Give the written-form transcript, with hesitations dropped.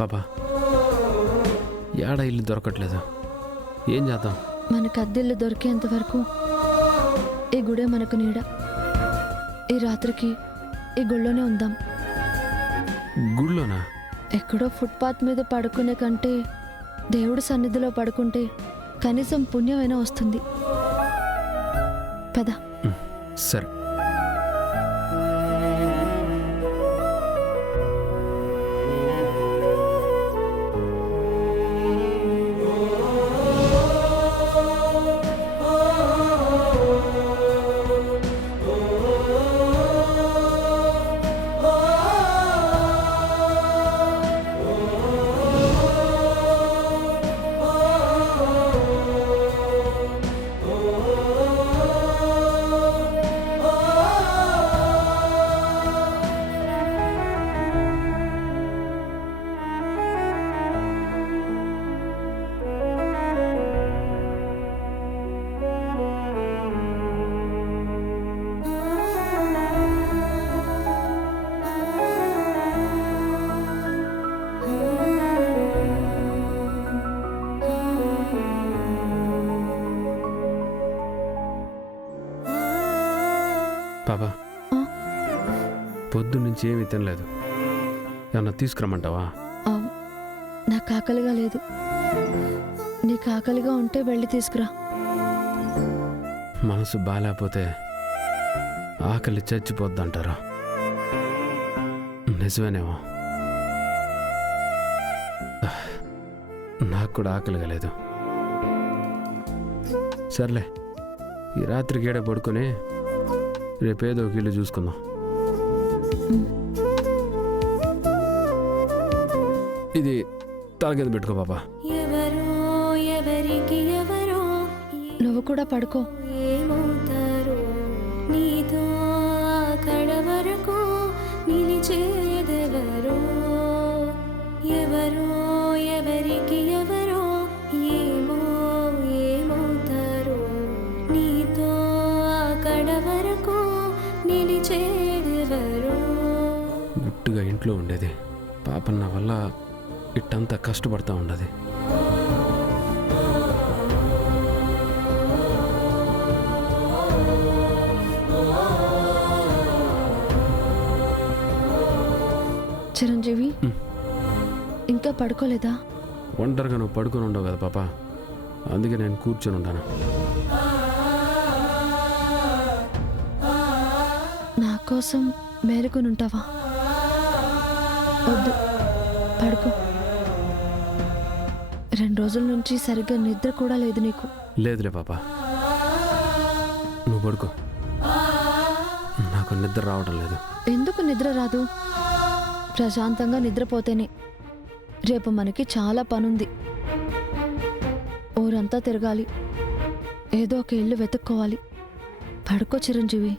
పాపా ఏడ ఇల్లు దొరకట్లేదు, ఏం చేద్దాం? మనకు అద్దెల్లు దొరికేంత వరకు ఈ గుడే మనకు నీడ. ఈ రాత్రికి ఈ గుళ్ళోనే ఉందాం. గుళ్ళోనా? ఎక్కడో ఫుట్పాత్ మీద పడుకునే కంటే దేవుడి సన్నిధిలో పడుకుంటే కనీసం పుణ్యమైనా వస్తుంది. పద. సరే. పాపా పొద్దు నుంచి ఏమీ తినలేదు, ఏమన్నా తీసుకురమ్మంటావా? నాకు ఆకలిగా లేదు. నీకు ఆకలిగా ఉంటే వెళ్ళి తీసుకురా. మనసు బాగాలేకపోతే ఆకలి చచ్చిపోద్దంటారా? నిజమేనేమో. నాకు కూడా ఆకలిగా లేదు. సర్లే, ఈ రాత్రి గేడ పడుకొని రేపేదో ఒక ఇల్లు చూసుకుందాం. ఇది తలకింద పెట్టుకో పాపా. నువ్వు కూడా పడుకో. నీతో అక్కడ వరకు నిలిచేదెవరో, ఎవరో ఎవరికి ఎవరో ఏమో ఏమవుతారో, నీతో అక్కడ వరకు నిలిచేదెవరో. గుట్టుగా ఇంట్లో ఉండేది పాప నా వల్ల ఇట్టంతా కష్టపడతా ఉండదు. చిరంజీవి ఇంకా పడుకోలేదా? ఒంటరిగా నువ్వు పడుకొని ఉండవు కదా పాప, అందుకే నేను కూర్చొని ఉంటాను. నా కోసం మేలుకొని ఉంటావా? వద్దు, పడుకో. 2 రోజుల నుంచి సరిగ్గా నిద్ర కూడా లేదు నీకు. లేదులే పాప, నువ్వు పడుకో. నాకు నిద్ర రావడం లేదు. ఎందుకు నిద్ర రాదు? ప్రశాంతంగా నిద్రపోతేనే. రేపు మనకి చాలా పనుంది. ఊరంతా తిరగాలి, ఏదో ఒక ఇల్లు వెతుక్కోవాలి. పడుకో చిరంజీవి.